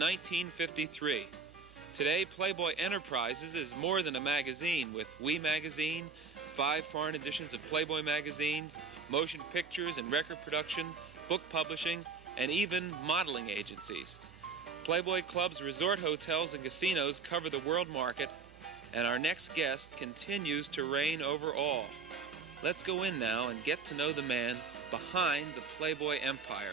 1953. Today, Playboy Enterprises is more than a magazine with We Magazine, 5 foreign editions of Playboy magazines, motion pictures and record production, book publishing, and even modeling agencies. Playboy clubs, resort hotels, and casinos cover the world market, and our next guest continues to reign over all. Let's go in now and get to know the man behind the Playboy empire.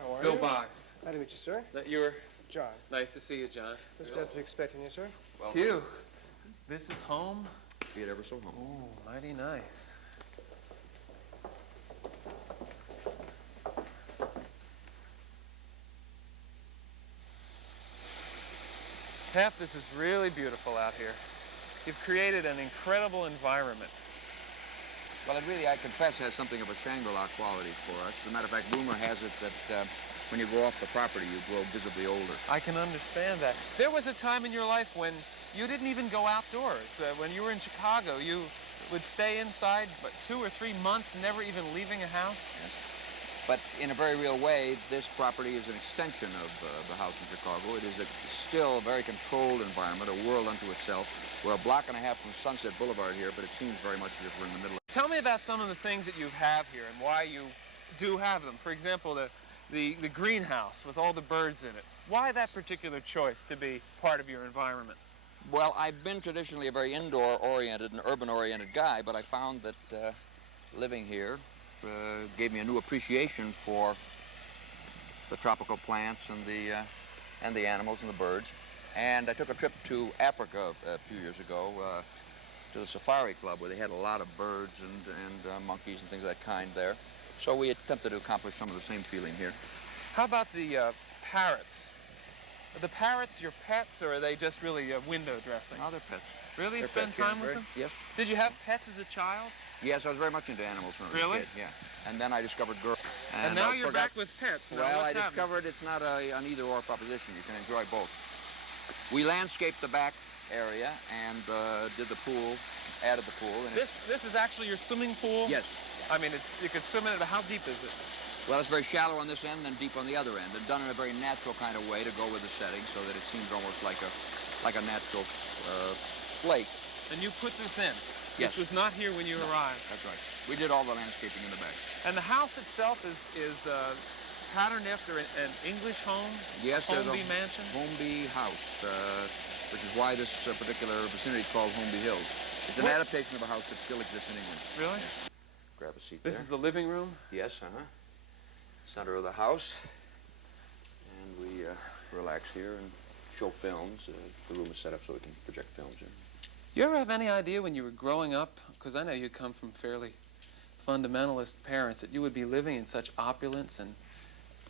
How are Bill you? Boggs. Glad to meet you, sir. You're John. nice to see you, John. First glad to be expecting you, sir. Well, Hugh, this is home? be it ever so home. Oh, mighty nice. Hef, this is really beautiful out here. You've created an incredible environment. Well, it really, I confess, has something of a Shangri-La quality for us. As a matter of fact, rumor has it that when you go off the property, you grow visibly older. I can understand that. There was a time in your life when you didn't even go outdoors. When you were in Chicago, you would stay inside, but 2 or 3 months, never even leaving a house? Yes. But in a very real way, this property is an extension of the house in Chicago. It is still a very controlled environment, a world unto itself. We're a block and a half from Sunset Boulevard here, but it seems very much as if we're in the middle of... Tell me about some of the things that you have here and why you do have them. For example, the greenhouse with all the birds in it. Why that particular choice to be part of your environment? Well, I've been traditionally a very indoor-oriented and urban-oriented guy, but I found that living here gave me a new appreciation for the tropical plants and the animals and the birds. And I took a trip to Africa a few years ago to the Safari Club, where they had a lot of birds and monkeys and things of that kind there. So we attempted to accomplish some of the same feeling here. How about the parrots? Are the parrots your pets, or are they just really window dressing? No, they're pets. Really? You They're spend pets, time yeah, with them? Yes. Did you have pets as a child? Yes, I was very much into animals when I was Really? a kid, yeah. And then I discovered girls. And now you're back with pets. Now, Well, I what's happening? discovered it's not an either-or proposition. You can enjoy both. We landscaped the back area and did the pool, added the pool. And This is actually your swimming pool? Yes. I mean, you could swim in it. How deep is it? Well, it's very shallow on this end and deep on the other end, and done in a very natural kind of way to go with the setting, so that it seems almost like a natural lake. And you put this in? Yes. This was not here when you arrived? That's right. We did all the landscaping in the back. And the house itself is patterned after an English home? Yes, there's a Homeby mansion? Homeby house, which is why this particular vicinity is called Homeby Hills. It's an adaptation of a house that still exists in England. Really? Yeah. Grab a seat This there. is the living room? Yes, center of the house. And we relax here and show films. The room is set up so we can project films here. You ever have any idea when you were growing up, because I know you come from fairly fundamentalist parents, that you would be living in such opulence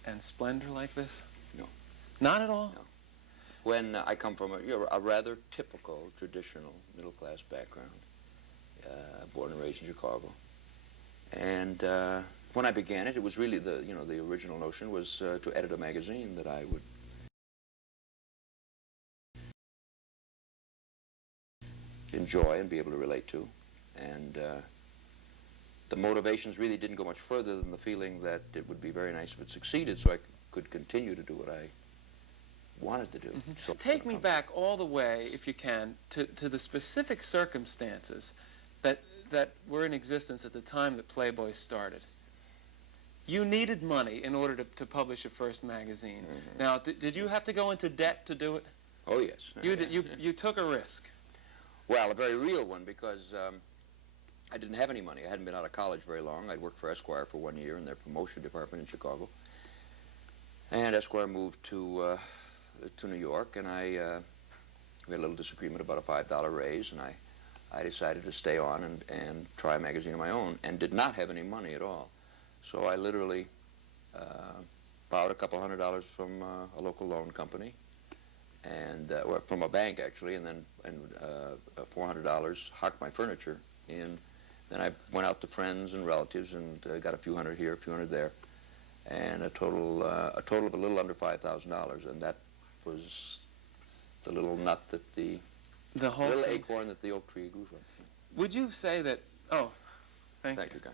and splendor like this? No. Not at all? No. When I come from a rather typical, traditional, middle-class background, born and raised in Chicago. And when I began it, it was really the original notion was to edit a magazine that I would enjoy and be able to relate to. And the motivations really didn't go much further than the feeling that it would be very nice if it succeeded, so I could continue to do what I wanted to do. Mm-hmm. So Take me back all the way, if you can, to the specific circumstances that were in existence at the time that Playboy started. You needed money in order to publish your first magazine. Mm-hmm. Now, did you have to go into debt to do it? Oh, yes. You took a risk. Well, a very real one, because I didn't have any money. I hadn't been out of college very long. I'd worked for Esquire for 1 year in their promotion department in Chicago. And Esquire moved to New York, and we had a little disagreement about a $5 raise, and I decided to stay on and try a magazine of my own, and did not have any money at all. So I literally borrowed a couple $100 from a local loan company and well, from a bank actually, and then $400 hocked my furniture in. Then I went out to friends and relatives and got a few hundred here, a few hundred there, and a total of a little under $5,000, and that was the little nut that the whole little thing. acorn that the oak tree grew from. Would you say that? Oh, thank you, Guy.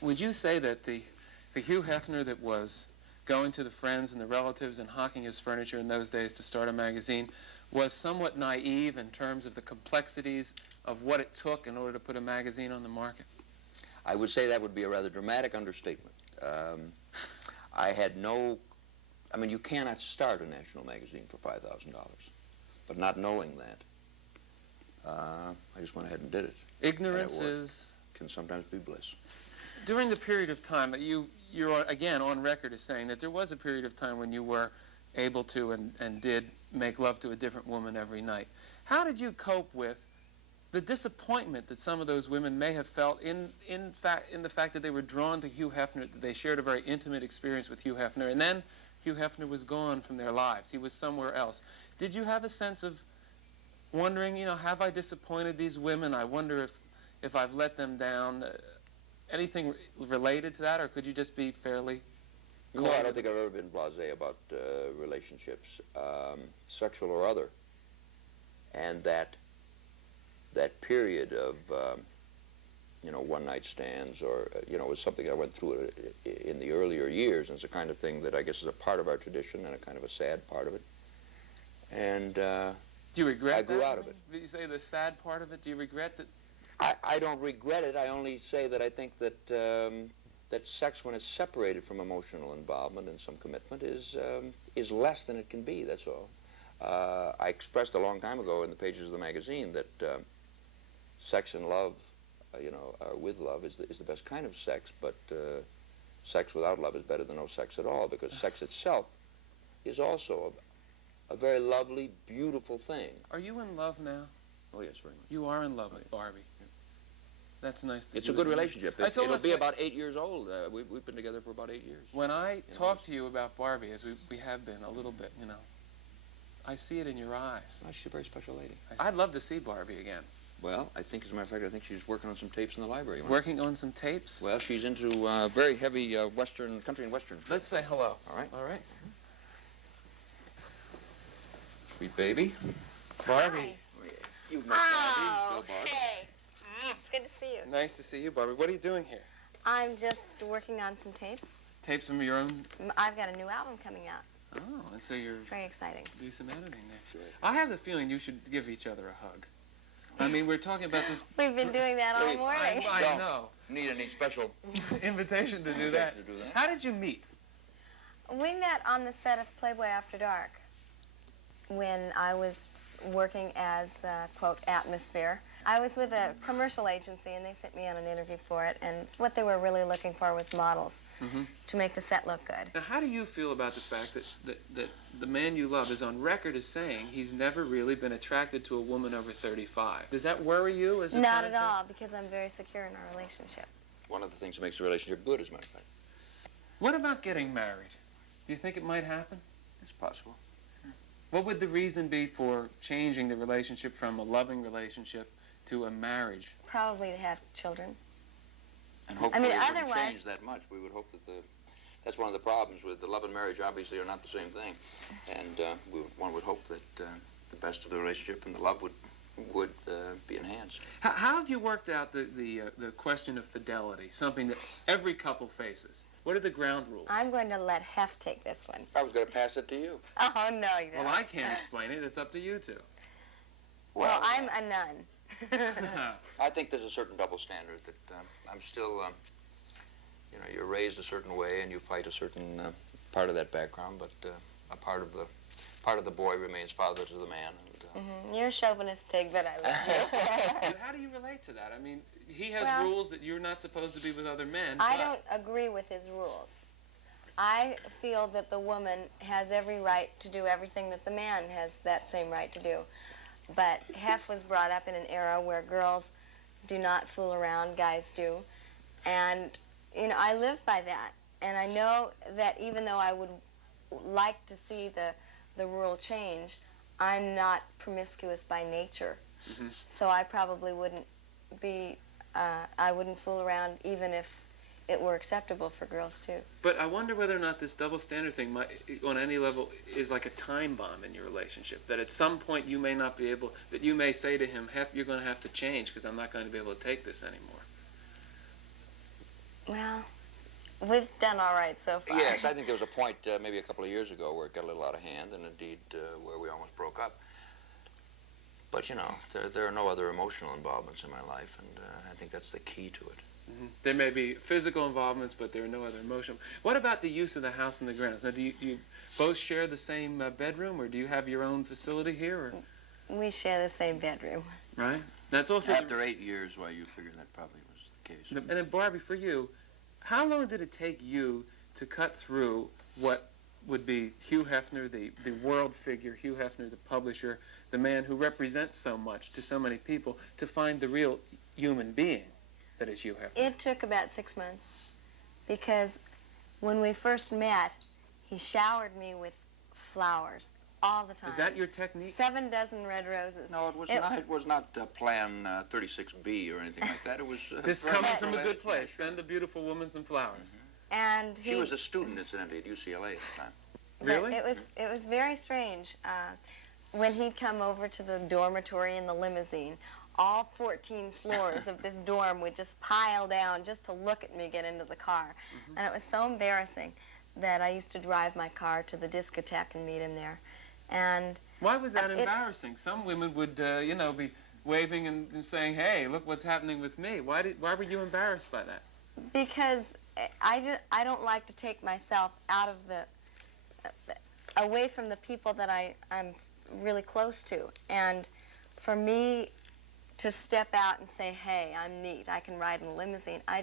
Would you say that the Hugh Hefner that was going to the friends and the relatives and hawking his furniture in those days to start a magazine was somewhat naive in terms of the complexities of what it took in order to put a magazine on the market? I would say that would be a rather dramatic understatement. I had no, I mean, you cannot start a national magazine for $5,000, but not knowing that, I just went ahead and did it. Ignorance can sometimes be bliss. During the period of time that you're again on record as saying that there was a period of time when you were able to and did make love to a different woman every night. How did you cope with the disappointment that some of those women may have felt in the fact that they were drawn to Hugh Hefner, that they shared a very intimate experience with Hugh Hefner, and then Hugh Hefner was gone from their lives. He was somewhere else. Did you have a sense of wondering, you know, have I disappointed these women? I wonder if I've let them down. Anything related to that, or could you just be fairly cold? No, I don't think I've ever been blasé about relationships, sexual or other. And that period of, you know, one-night stands or, you know, was something I went through in the earlier years, and it's the kind of thing that I guess is a part of our tradition and a kind of a sad part of it. And do you regret I grew out of it. You say the sad part of it? Do you regret that? I don't regret it. I only say that I think that that sex, when it's separated from emotional involvement and some commitment, is less than it can be. That's all. I expressed a long time ago in the pages of the magazine that sex and love, you know, with love is the best kind of sex, but sex without love is better than no sex at all, because sex itself is also a very lovely, beautiful thing. Are you in love now? Oh, yes, very much. You are in love with Barbie. That's nice. It's a good relationship. It'll be about 8 years old. We've been together for about 8 years. When I talk to you about Barbie, as we have been a little bit, you know, I see it in your eyes. Oh, she's a very special lady. I'd love to see Barbie again. Well, I think, as a matter of fact, I think she's working on some tapes in the library. Working on some tapes? Well, she's into very heavy Western, country and Western. Let's say hello. All right. All right. Sweet baby. Barbie. Hi. You've met Barbie. Bill Boggs. Hey. It's good to see you. Nice to see you, Barbie. What are you doing here? I'm just working on some tapes. Tapes from your own? I've got a new album coming out. Oh, and so you're Very exciting. do some editing there. I have the feeling you should give each other a hug. I mean, we're talking about this. We've been doing that all morning. I Don't know. Need any special Invitation to do that. to do that? How did you meet? We met on the set of Playboy After Dark when I was working as, quote, atmosphere. I was with a commercial agency, and they sent me on an interview for it, and what they were really looking for was models to make the set look good. Now, how do you feel about the fact that the man you love is on record as saying he's never really been attracted to a woman over 35? Does that worry you as a Not kind at of all, because I'm very secure in our relationship. One of the things that makes the relationship good, as a matter of fact. What about getting married? Do you think it might happen? It's possible. What would the reason be for changing the relationship from a loving relationship to a marriage? Probably to have children. And hopefully it wouldn't otherwise- change that much. We would hope that that's one of the problems with the love and marriage, obviously, are not the same thing. And one would hope that the best of the relationship and the love would be enhanced. How have you worked out the question of fidelity, something that every couple faces? What are the ground rules? I'm going to let Hef take this one. I was going to pass it to you. Oh, no, you don't. Well, I can't explain it. It's up to you two. Well, I'm a nun. I think there's a certain double standard that I'm still, you know, you're raised a certain way and you fight a certain part of that background, but a part of the boy remains father to the man. And, You're a chauvinist pig, but I love you. But how do you relate to that? I mean, he has Well, rules that you're not supposed to be with other men. I but- don't agree with his rules. I feel that the woman has every right to do everything that the man has that same right to do. But Hef was brought up in an era where girls do not fool around, guys do. And, you know, I live by that. And I know that even though I would like to see the the rule change, I'm not promiscuous by nature. So I probably wouldn't be, I wouldn't fool around even if it were acceptable for girls too. But I wonder whether or not this double standard thing might, on any level, is like a time bomb in your relationship. That at some point you may not be able, that you may say to him, you're going to have to change because I'm not going to be able to take this anymore. Well, we've done all right so far. Yes, I think there was a point maybe a couple of years ago where it got a little out of hand, and indeed where we almost broke up. But, you know, there are no other emotional involvements in my life, and I think that's the key to it. There may be physical involvements, but there are no other emotional. What about the use of the house and the grounds? Now, do you both share the same bedroom, or do you have your own facility here? Or? We share the same bedroom. Right. That's also After 8 years, well, you figured that probably was the case. And then, Barbie, for you, how long did it take you to cut through what would be Hugh Hefner, the world figure, Hugh Hefner, the publisher, the man who represents so much to so many people, to find the real human being that is Hugh Hefner? It took about 6 months, because when we first met, he showered me with flowers all the time. Is that your technique? 7 dozen red roses. No, it was not Plan 36B or anything like that. It was This coming from a good place. Send a beautiful woman some flowers. And She was a student, incidentally, at UCLA at the time. Really? It was very strange. When he'd come over to the dormitory in the limousine, all 14 floors of this dorm would just pile down just to look at me get into the car. And it was so embarrassing that I used to drive my car to the discotheque and meet him there. And why was that embarrassing? Some women would, you know, be waving and saying, "Hey, look what's happening with me." Why were you embarrassed by that? Because I don't like to take myself out of away from the people that I'm really close to. And for me to step out and say, "Hey, I'm neat, I can ride in a limousine," I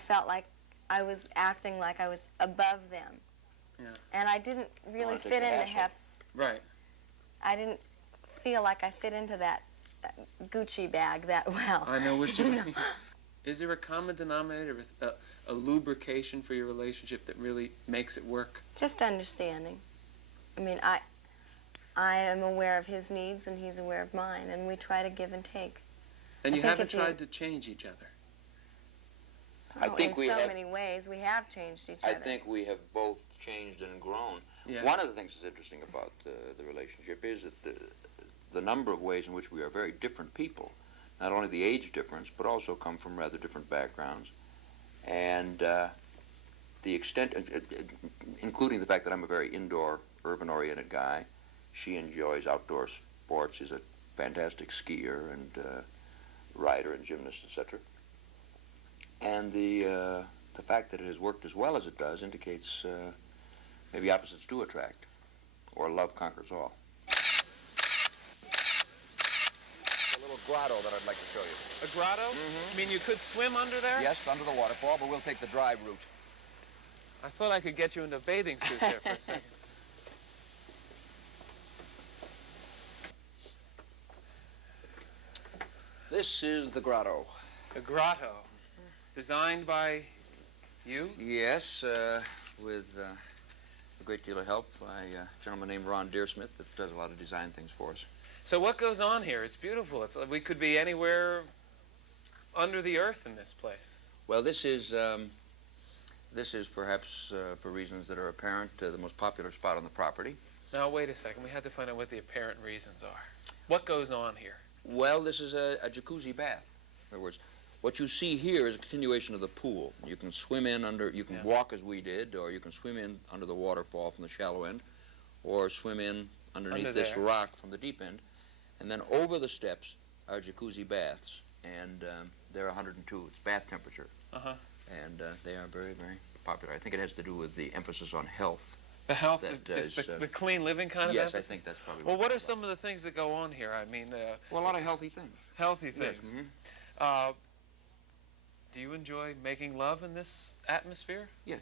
felt like I was acting like I was above them. Yeah. And I didn't really fit into Hef's. Right. I didn't feel like I fit into that Gucci bag that well. I know what you mean. Is there a common denominator, a lubrication for your relationship that really makes it work? Just understanding. I mean, I am aware of his needs and he's aware of mine, and we try to give and take. And you haven't tried to change each other? I think in so many ways we have changed each other. I think we have both changed and grown. Yeah. One of the things that's interesting about the relationship is that the number of ways in which we are very different people, not only the age difference, but also come from rather different backgrounds. And the extent, including the fact that I'm a very indoor, urban-oriented guy. She enjoys outdoor sports. She's a fantastic skier and rider and gymnast, etc. And the fact that it has worked as well as it does indicates maybe opposites do attract, or love conquers all. A little grotto that I'd like to show you. A grotto? You mean you could swim under there? Yes, under the waterfall, but we'll take the dry route. I thought I could get you into a bathing suit there for a second. This is the grotto. The grotto. Designed by you? Yes, with a great deal of help by a gentleman named Ron Deersmith that does a lot of design things for us. So what goes on here? It's beautiful. We could be anywhere under the earth in this place. Well, this is perhaps, for reasons that are apparent, the most popular spot on the property. Now, wait a second. We have to find out what the apparent reasons are. What goes on here? Well, this is a jacuzzi bath. In other words, what you see here is a continuation of the pool. You can swim in under, you can walk as we did, or you can swim in under the waterfall from the shallow end, or swim in underneath this rock from the deep end. And then over the steps are jacuzzi baths, and they're 102. It's bath temperature. And they are very, very popular. I think it has to do with the emphasis on health. The health, the clean living kind of emphasis? Yes, I think that's probably Well, what are some of the things that go on here? I mean... well, a lot of healthy things. Healthy things. Yes. Do you enjoy making love in this atmosphere? Yes.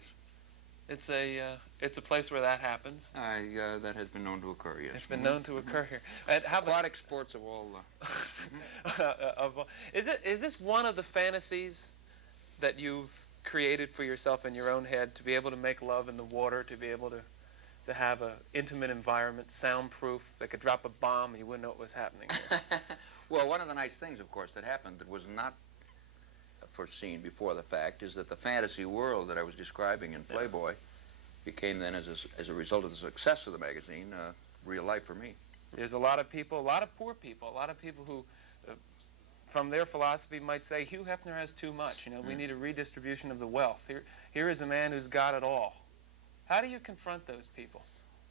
It's a place where that happens. That has been known to occur, yes. It's been known to occur here. And how about aquatic sports of all... Is this one of the fantasies that you've created for yourself in your own head, to be able to make love in the water, to be able to to have an intimate environment, soundproof, that could drop a bomb and you wouldn't know what was happening there? Well, one of the nice things, of course, that happened that was not foreseen before the fact is that the fantasy world that I was describing in Playboy became then, as a result of the success of the magazine, real life for me. There's a lot of people, a lot of poor people, a lot of people who, from their philosophy, might say, Hugh Hefner has too much. You know, we need a redistribution of the wealth. Here is a man who's got it all. How do you confront those people?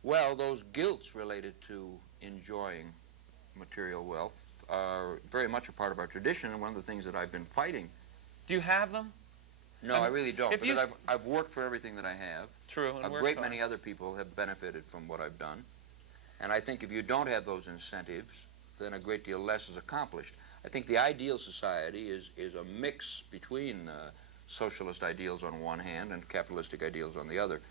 Well, those guilts related to enjoying material wealth are very much a part of our tradition, and one of the things that I've been fighting. Do you have them? No, I really don't, if you because I've worked for everything that I have. True, and A great many other people have benefited from what I've done. And I think if you don't have those incentives, then a great deal less is accomplished. I think the ideal society is a mix between socialist ideals on one hand and capitalistic ideals on the other.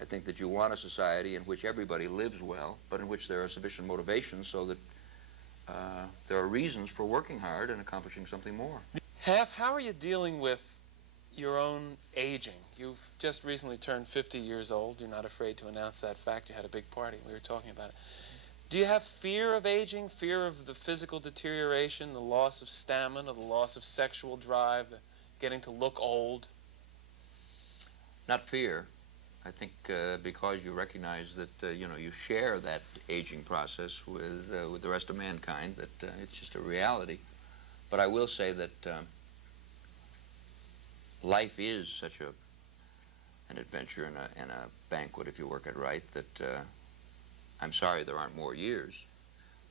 I think that you want a society in which everybody lives well, but in which there are sufficient motivations so that there are reasons for working hard and accomplishing something more. How are you dealing with your own aging? You've just recently turned 50 years old. You're not afraid to announce that fact. You had a big party. We were talking about it. Do you have fear of aging, fear of the physical deterioration, the loss of stamina, the loss of sexual drive, getting to look old? Not fear. I think because you recognize that you know, you share that aging process with the rest of mankind, that it's just a reality. But I will say that life is such an adventure and a banquet, if you work it right, that I'm sorry there aren't more years.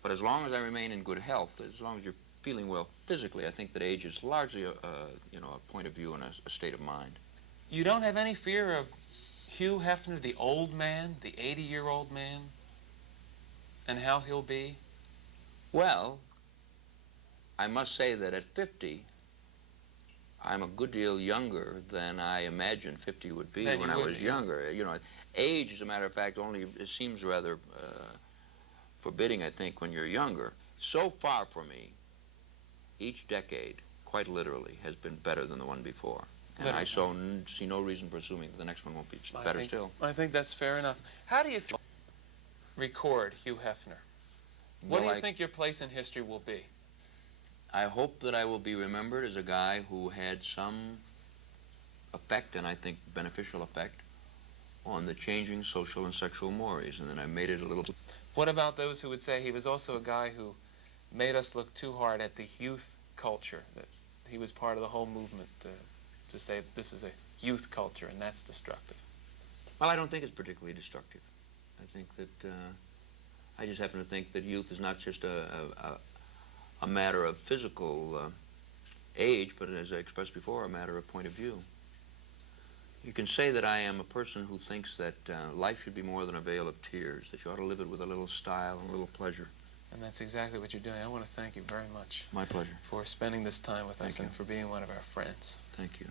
But as long as I remain in good health, as long as you're feeling well physically, I think that age is largely you know, a point of view and a state of mind. You don't have any fear of Hugh Hefner, the old man, the 80-year-old man, and how he'll be? Well, I must say that at 50, I'm a good deal younger than I imagined 50 would be when I was younger. You know, age, as a matter of fact, only it seems rather forbidding, I think, when you're younger. So far for me, each decade, quite literally, has been better than the one before. And I see no reason for assuming that the next one won't be better still. I think that's fair enough. How do you record Hugh Hefner? What do you think your place in history will be? I hope that I will be remembered as a guy who had some effect, and I think beneficial effect, on the changing social and sexual mores, and then I made it a little... What about those who would say he was also a guy who made us look too hard at the youth culture, that he was part of the whole movement to say that this is a youth culture and that's destructive? Well, I don't think it's particularly destructive. I think that, I just happen to think that youth is not just a matter of physical age, but as I expressed before, a matter of point of view. You can say that I am a person who thinks that life should be more than a vale of tears, that you ought to live it with a little style and a little pleasure. And that's exactly what you're doing. I want to thank you very much. My pleasure. For spending this time with us Thank you. and for being one of our friends. Thank you.